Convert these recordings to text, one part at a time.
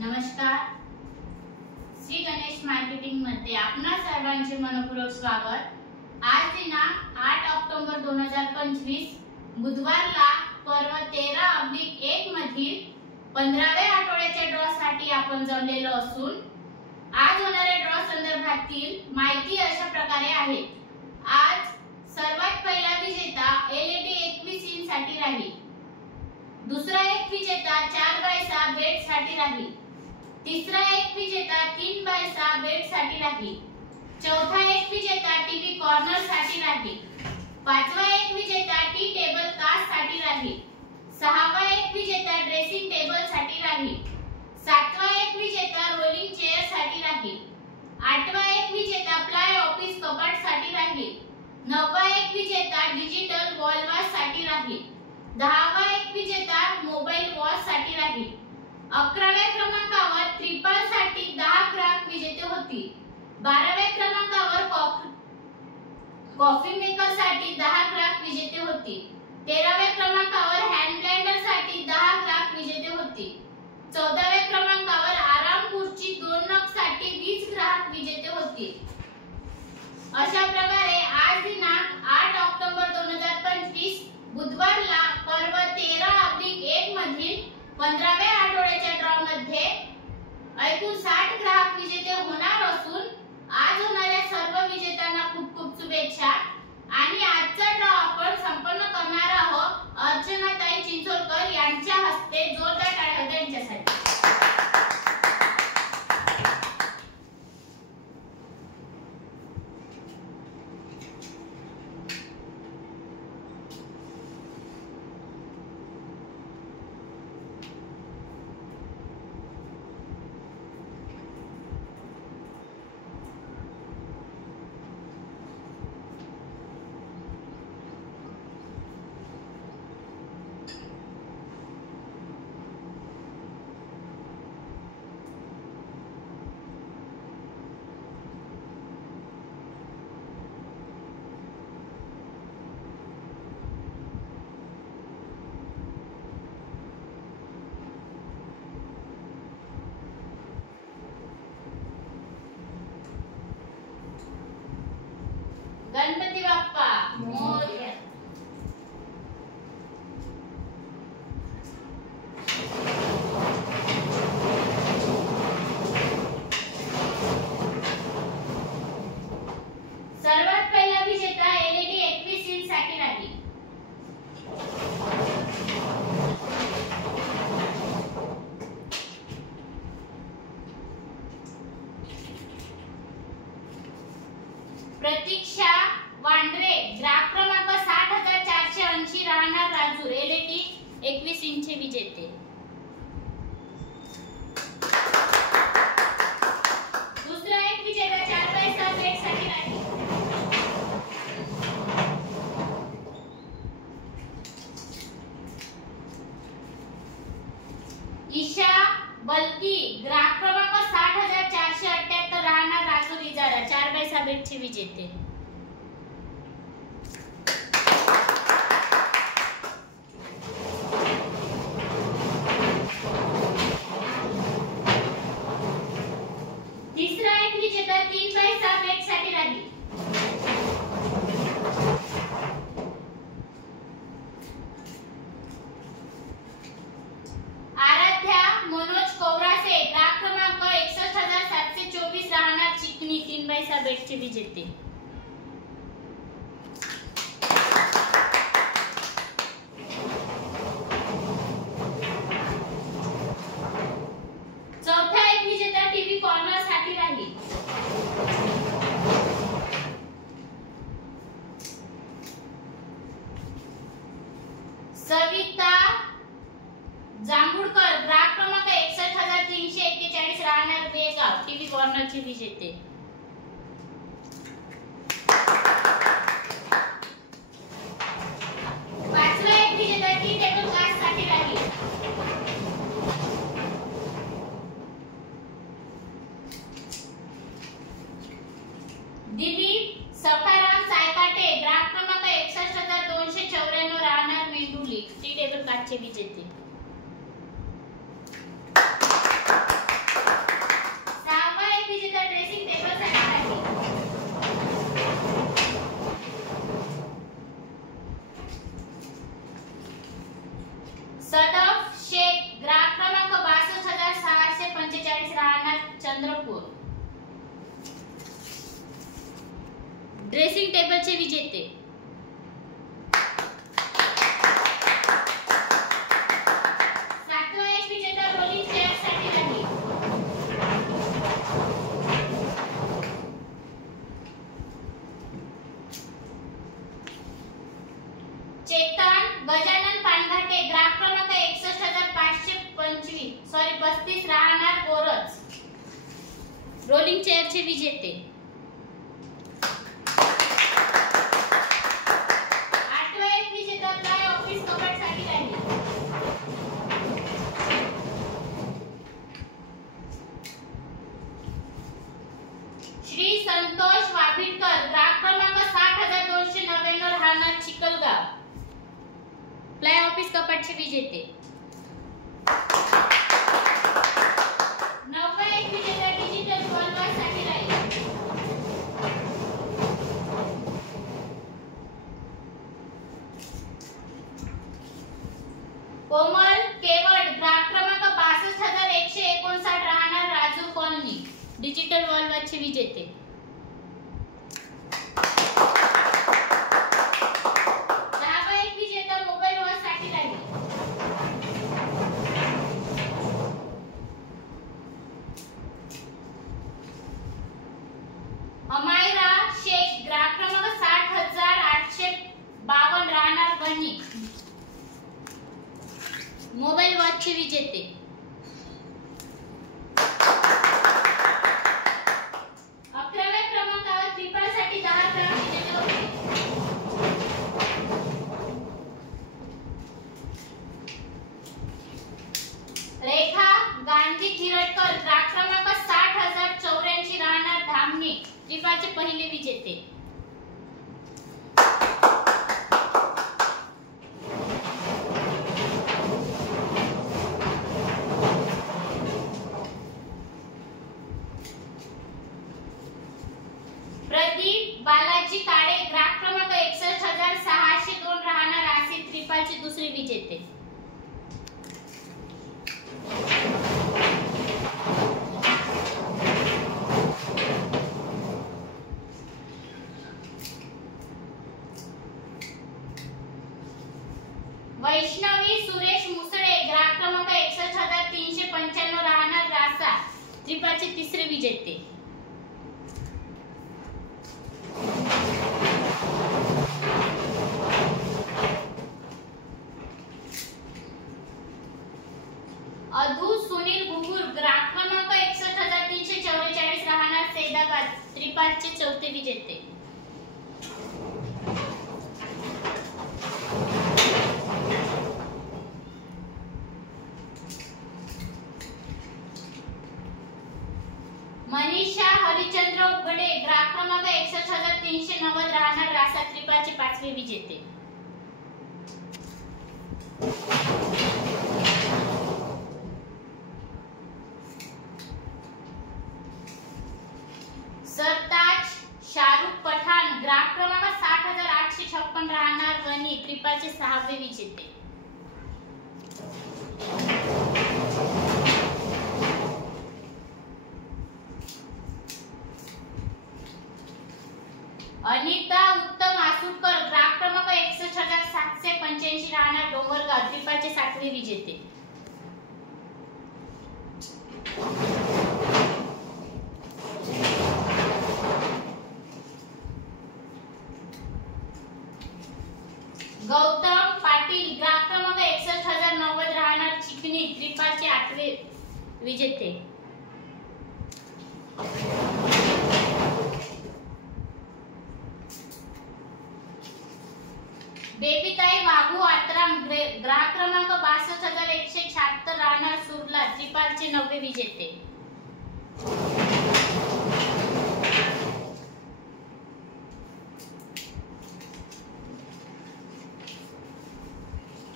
नमस्कार. श्री गणेश मार्केटिंग मध्ये आपणा सर्वांचे मनपूर्वक स्वागत. आज दिनांक 8 ऑक्टोबर 2025 बुधवारला पर्व 13/1 मधील 15व्या आठवड्याच्या ड्रॉ साठी आपण जमलेलो असून आज होणाऱ्या ड्रॉ संदर्भातील माहिती अशा प्रकारे आहे. आज सर्वात पहिला विजेता LED 21 इंच साठी राहील. दुसरा एक विजेता 4x6 बेड साठी राहील. तिसरा एक विजेता 3x6 बेड साठी राहील. चौथा एक विजेता टीव्ही कॉर्नर साठी राहील. पाचवा एक विजेता टी टेबल कास्ट साठी राहील. सहावा एक विजेता ड्रेसिंग टेबल साठी राहील. सातवा एक विजेता रोलिंग चेअर साठी राहील. आठवा एक विजेता प्लाय ऑफिस कपाट साठी राहील. नववा एक विजेता डिजिटल वॉल वॉच साठी राहील. दहावा एक विजेता मोबाईल वॉच साठी राहील. 11व्या क्रमांकावर ट्रिपल साठी 10 ग्राहक विजेते होतील. 12व्या क्रमांकावर कॉफी मेकर साठी 10 ग्राहक विजेते होतील. 13व्या क्रमांकावर हँड ब्लेंडर साठी 10 ग्राहक विजेते होतील. 14व्या क्रमांकावर आराम खुर्ची 2 नग साठी 20 ग्राहक विजेते होतील. अशा प्रकारे आज दिनांक 8 ऑक्टोबर 2025 बुधवारला पर्व 13/1 मधील 15व्या आठवड्याच्या ड्रॉ मध्ये एकूण 60 ग्राहक विजेते होणार असून आज होणाऱ्या सर्व विजेत्यांना खूप खूप शुभेच्छा. आणि आजचा ड्रॉ आपण संपन्न करणार आहोत अर्चनाताई चिंचोलकर यांच्या हस्ते. जोरदार टाळ्या होत्या यांच्यासाठी. गणपती बाप्पा मोरया. सर्वात पहिला विजेता LED 21 इंच साठी राहील. प्रतीक्षा वांड्रे ग्राहक क्रमांक 60,480 राहणार राजूर LED 21 इंच विजेते. दुसरा एक विजेता 4x6 बेड साठी राहील. ईशा बलकी ग्राहक क्रमांक 60,478 राहणार राजूर इजारा 4x6 बेडचे विजेते. तिसरा एक विजेता 3x6 बेड साठी राहील. आराध्या मनोज कौरासे ग्राहक क्रमांक 61,724 राहणार चिकनी 3x6 बेडचे विजेते. चौथा एक विजेता टीव्ही कॉर्नर साठी राहील. सविता जांभूळकर ग्राहक क्रमांक 61,341 राहणार बेगाव टीव्ही कॉर्नरचे विजेते. पाचवा एक विजेता टी टेबल कास्ट साठी राहील. दिलीप सफाराम सायकाटे ग्राहक क्रमांक 61,294 राहणार मेंढुली टी टेबल कास्टचे विजेते. सदफ शेख ग्राहक क्रमांक 62,645 राहणार चंद्रपूर. ड्रेसिंग टेबलचे विजेते सातवा एक विजेता रोलिंग चेअरसाठी राहील. चेतन गजानन पानघाटे ग्राहक क्रमांक 61,535 राहणार गोरज. रोलिंग चेअरचे विजेते. आठवा एक विजेता काय ऑफिस कपाटसाठी राहील. श्री संतोष वाभिडकर ग्राहक क्रमांक 60,299 राहणार चिखलगाव. प्लाय ऑफिस कपाटचे विजेते. नववा एक विजेता डिजिटल वॉलसाठी राहील. कोमल केवड ग्राहक क्रमांक 62,159 राहणार राजूर कॉलनी. डिजिटल वॉलचे विजेते. दहावा एक विजेता मोबाईल वॉचसाठी राहील. अमायरा शेख ग्राहक क्रमांक 60,852 राहणार गणी. मोबाईल वॉचचे विजेते. अकराव्या क्रमांकावर त्रिपालसाठी 10 ग्राम विजेते होते. रेखा गांधी खिरटकर ग्राहक क्रमांक 60,084 राहणार धामणी. त्रिपालचे पहिले विजेते. प्रदीप बालाजी काळे ग्राहक क्रमांक 61,602 राहणार आसिफ. त्रिपालचे दुसरे विजेते. वैष्णवी सुरेश मुसळे ग्राहक क्रमांक 61,395 राहणार रासा. त्रिपालचे तिसरे विजेते. अधू सुनील घुगुर ग्राहक क्रमांक 61,344 राहणार सैदाबाद. त्रिपालचे चौथे विजेते. मनीषा हरिचंद्र उघडे ग्राहक क्रमांक 61,390 राहणार रासा. त्रिपालचे पाचवे विजेते. सरताज शाहरुख पठाण ग्राहक क्रमांक 60,856 राहणार वणी. त्रिपालचे सहावे विजेते. अनिता उत्तम आसुटकर ग्राहक क्रमांक 61,785 राहणार डोंगरगाव. त्रिपालचे सातवे विजेते. गौतम पाटील ग्राहक क्रमांक 61,090 राहणार चिकणी. त्रिपालचे आठवे विजेते. बेबीताई वाघू आत्राम ग्राहक क्रमांक 62,176 राहणार सुरला. त्रिपालचे नववे विजेते.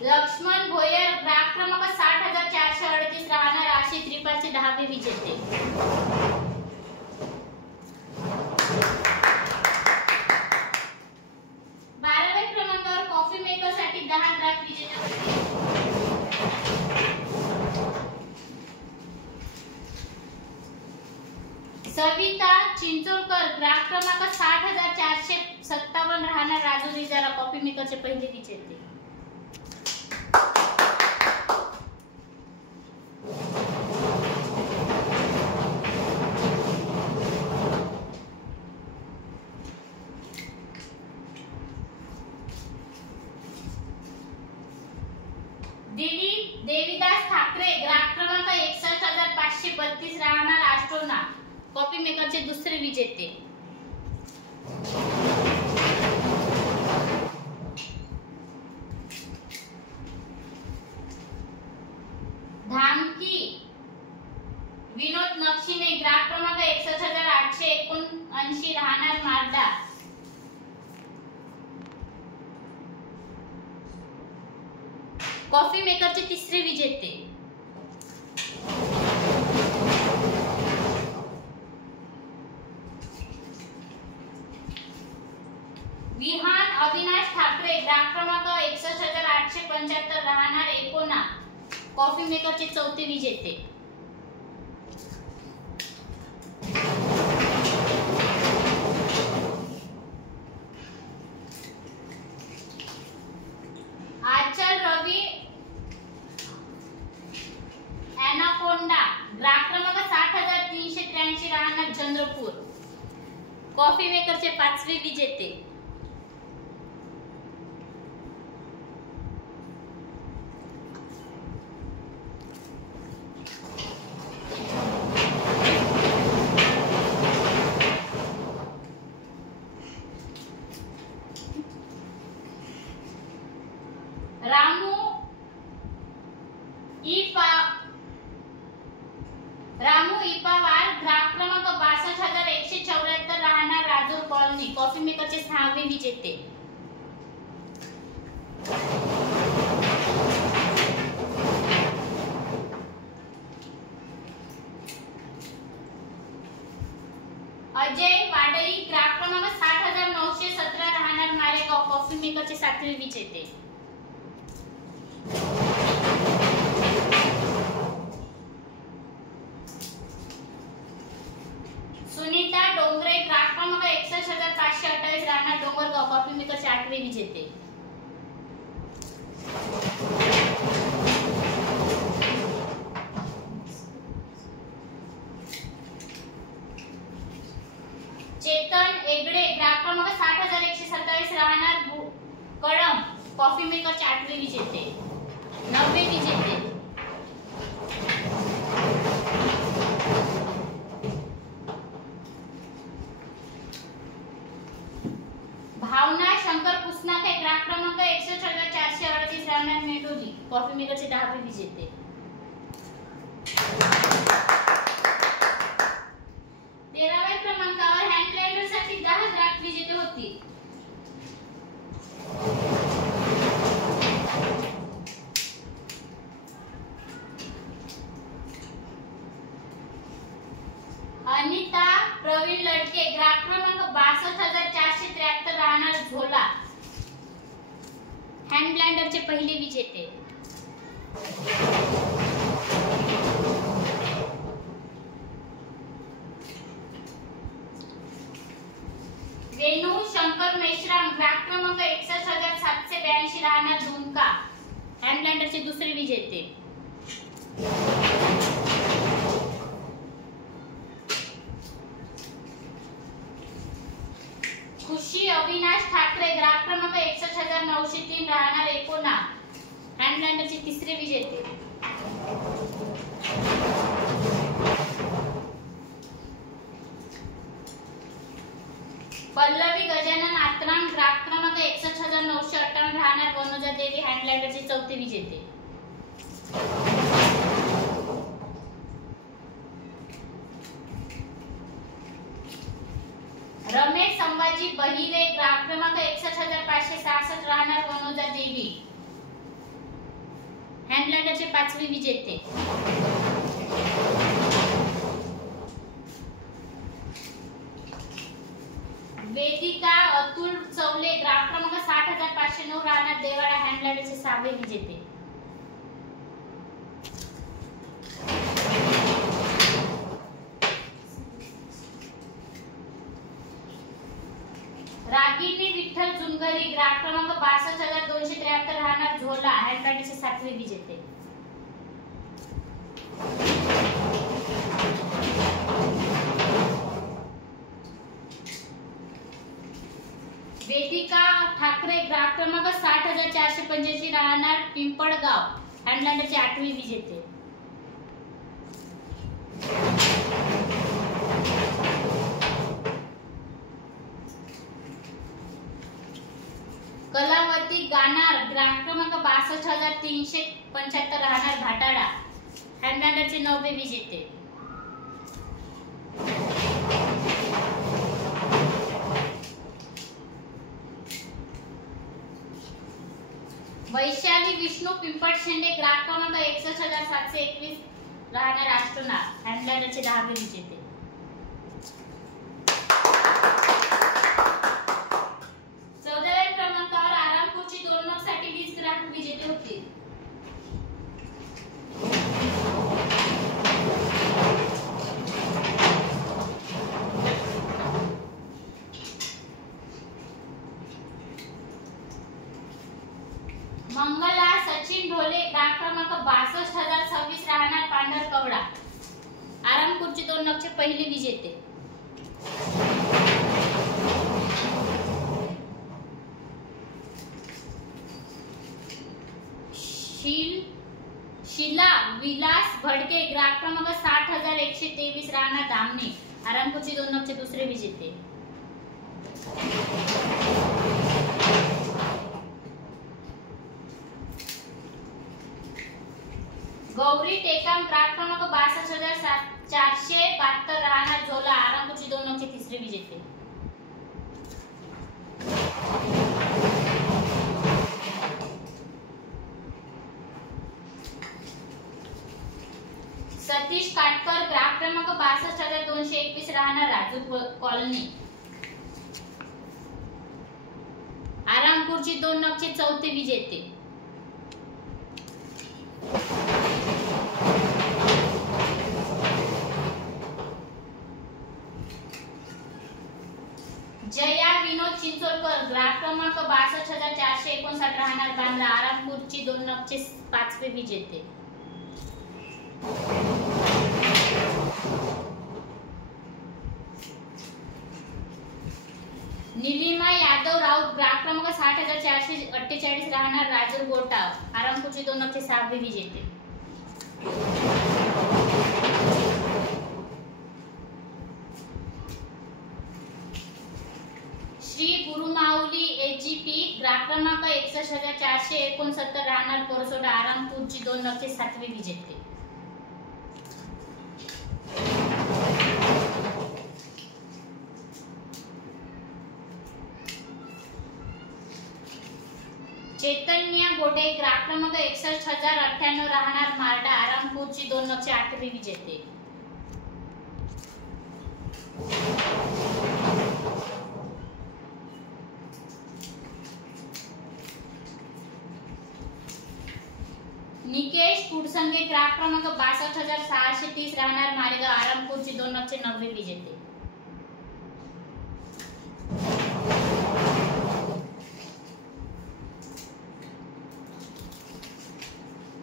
लक्ष्मण भोयर ग्राहक क्रमांक 60,438 राहणार आशी. त्रिपालचे 10वे विजेते. बाराव्या क्रमांकावर कॉफी मेकर साठी 10 ग्राहक विजेते होते. ग्राहक क्रमांक 60,457 राहणार राजुरी जरा कॉफी मेकरचे पहिले विजेते. दिलीप देवीदास ठाकरे ग्राहक क्रमांक 61,532 राहणार आस्ट्रोना कॉफी मेकरचे दुसरे विजेते. धामकी विनोद नक्षीने ग्राहक क्रमांक 61,879 राहणार मारडा कॉफी मेकरचे तिसरे विजेते. विहान अविनाश ठाकरे ग्राहक क्रमांक 61,875 राहणार एकोना कॉफी मेकरचे चौथे विजेते. आचल रवी एनाकोंडा ग्राहक क्रमांक 60,383 राहणार चंद्रपूर कॉफी मेकरचे पाचवे विजेते. रामू इपावार ग्राहक क्रमांक 62,174 राहणार राजूर कॉलनी कॉफी मेकरचे सहावे विजेते. अजय वाडई ग्राहक क्रमांक 60,917 राहणार मारेगाव कॉफी मेकरचे सातवे विजेते. सुनीता डोंगरे ग्राहक क्रमांक 61,528 राहणार डोंगरगाव कॉफी मेकरचे आठवे विजेते. चेतन एगडे ग्राहक क्रमांक 60,127 राहणार कळम कॉफी मेकरचे आठवे विजेते. नववे विजेते. भावना शंकर पुसनाके ग्राहक क्रमांक 61,438 राहणार मेडोली कॉफी मेकरचे 10वे विजेते. तेराव्या क्रमांकावर हँड ग्राइंडर साठी 10 ग्राहक विजेते होती. अनिता प्रवीण लडके ग्राहक क्रमांक 62,473 राहणार झोला हँड ब्लेंडरचे पहिले विजेते. वेणू शंकर मेश्राम ग्राहक क्रमांक 61,782 राहणार झुमका हँड ब्लेंडरचे दुसरे विजेते. खुशी अविनाश ठाकरे ग्राहक क्रमांक 61,903 राहणार एकोना हँड ब्लेंडरचे तिसरे विजेते. पल्लवी गजानन आत्राम ग्राहक क्रमांक 61,958 राहणार वनोजा देवी हँड ब्लेंडरचे चौथे विजेते. रमेश संभाजी बहिरे ग्राहक क्रमांक 61,566 राहणार वनोजा देवी हँड ब्लेंडरचे पाचवे विजेते. वेदिका अतुल चौले ग्राहक क्रमांक 60,509 राहणार देवाडा हँड ब्लेंडरचे सहावे विजेते. सुनगरी ग्राहक क्रमांक 62,273 राहणार झोला हँडरायटिंगचे 7वे विजेते. वेदिका ठाकरे ग्राहक क्रमांक 60,485 राहणार पिंपळगाव हँडलांडरचे 8वे विजेते. कलावती गाणार ग्राहक क्रमांक 62,375 राहणार भाटाडा हँडलांडरचे 9वे विजेते. वैशाली विष्णू पिंपट शेंडे ग्राहक क्रमांक 61,721 राहणार आष्टोना हँडलांडरचे 10वे विजेते. विजेते होते. मंगला सचिन ढोले ग्राहक क्रमांक 62,026 राहणार पांढरकवडा आराम खुर्ची 2 नगचे पहिले विजेते. शिला विलास भडके ग्राहक क्रमांक 60,123 राहणार धामणे आराम खुर्ची 2 नगचे दुसरे विजेते. गौरी टेकाम ग्राहक क्रमांक 62,472 राहणार झोला आराम खुर्ची 2 नगचे तिसरे विजेते. सतीश काटकर ग्राहक क्रमांक 62,221 राहणार राजूर कॉलनी आराम खुर्ची 2 नगचे 4थे विजेते. जया विनोद चिंचोलकर ग्राहक क्रमांक 62,459 राहणार बांद्रा आराम खुर्ची 2 नगचे 5वे विजेते. नीलिमा यादव राऊत ग्राहक क्रमांक 60,448 राहणार राजूर गोटाव आराम खुर्ची 2 नगचे 6वे विजेते. श्री गुरुमाऊली एजीपी ग्राहक क्रमांक 61,469 राहणार कोरसोडा आराम खुर्ची 2 नगचे 7वे विजेते. चैतन्य बोडे ग्राहक क्रमांक 61,098 राहणार मार्डा आराम खुर्ची 2 नगचे 8वे विजेते. निकेश कुडसंगे ग्राहक क्रमांक 62,630 राहणार मारेगाव आराम खुर्ची 2 नगचे 9वे विजेते.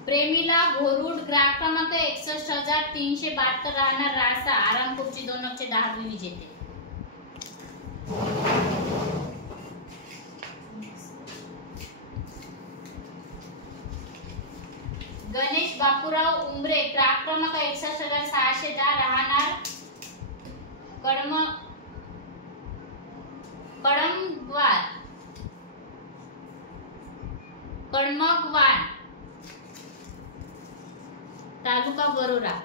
प्रेमिला घोरुड ग्राहक क्रमांक 61,372 राहणार रासा आराम खुर्ची 2 नगचे 10वे विजेते. गणेश बापूराव उमरे ग्राहक क्रमांक 61,610 राहणार कळमगवान तालुका बरोरा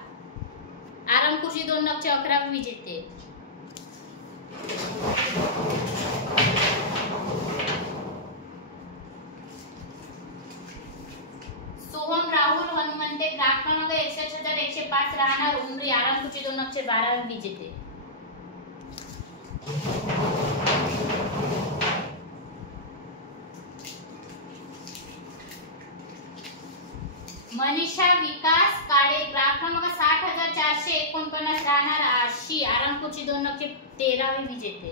आराम खुर्ची 2 नगचे 11वे विजेते. सोहम राहुल हनुमंते ग्राहक क्रमांक 61,105 राहणार उमरी आराम खुर्ची 2 नगचे 12वे विजेते. मनीषा विकास काळे ग्राहक क्रमांक 60,449 राहणार आशी आराम खुर्ची 2 नगचे 13वे विजेते.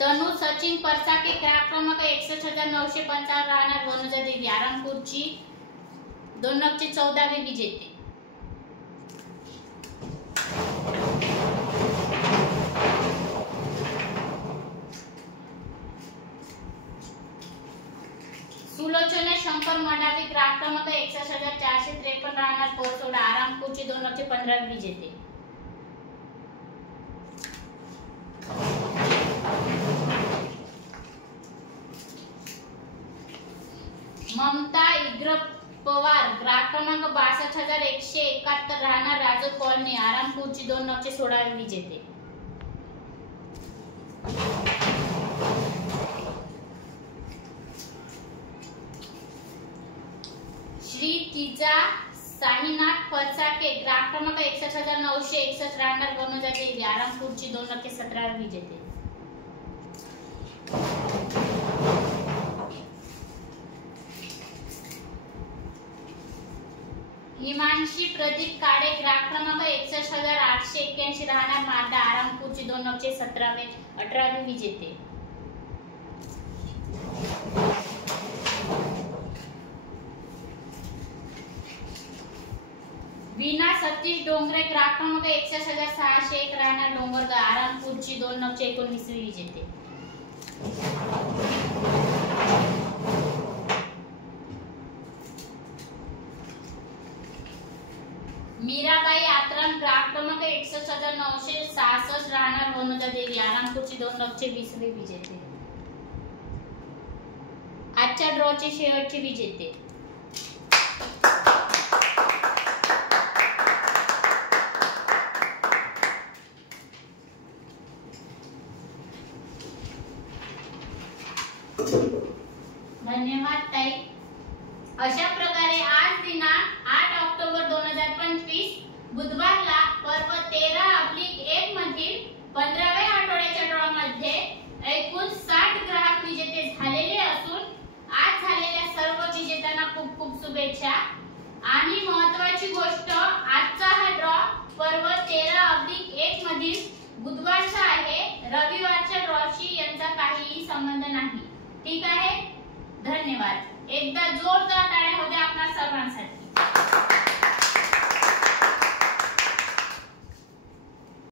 तनु सचिन परसाके क्रमांक क्रमांक 61,955 राहणार वनजा देवी आरामपूरची 214वी विजेते. सुलोचना शंकर मडावी क्रमांक क्रमांक 61,453 राहणार पोरसोडा आरामपूरची 215वी विजेते. ममता इग्र पवार क्रमांक 62,171 राहणार राजू कॉलनी आरामपूरची 216वी विजेते. श्री तिजा साईनाथ फरसाके क्रमांक 61,961 राहणार वनजा देवी आरामपूरची 217वी विजेते. हिमांशी प्रदीप काळे क्रमांक 61,881 राहणार मारडा आरामपूरची 218वी विजेते. वीणा सतीश डोंगरे क्रमांक 61,601 राहणार डोंगरगाव आरामपूरची 219वी विजेते. मीराबाई आत्रम क्रमांक 61,966 राहणार वनजा देवी आरामपूरची 220वी विजेते. आजच्या ड्रॉची शेवटची विजेते. धन्यवाद ताई. अशा प्रकारे आज दिनांक 8 ऑक्टोबर 2025 बुधवारला पर्व 13/1 मधील 15व्या आठवड्याच्या ड्रॉ मध्ये एकूण 60 ग्राहक विजेते झालेले असून आज झालेल्या सर्व विजेत्यांना खूप खूप शुभेच्छा. आणि महत्त्वाची गोष्ट, आजचा हा ड्रॉ पर्व 13/1 मधील बुधवारचा आहे. रविवारच्या ड्रॉशी यांचा काहीही संबंध नाही. ठीक आहे. धन्यवाद. एकदा जोरदार टाळ्या होत्या आपल्या सर्वांसाठी.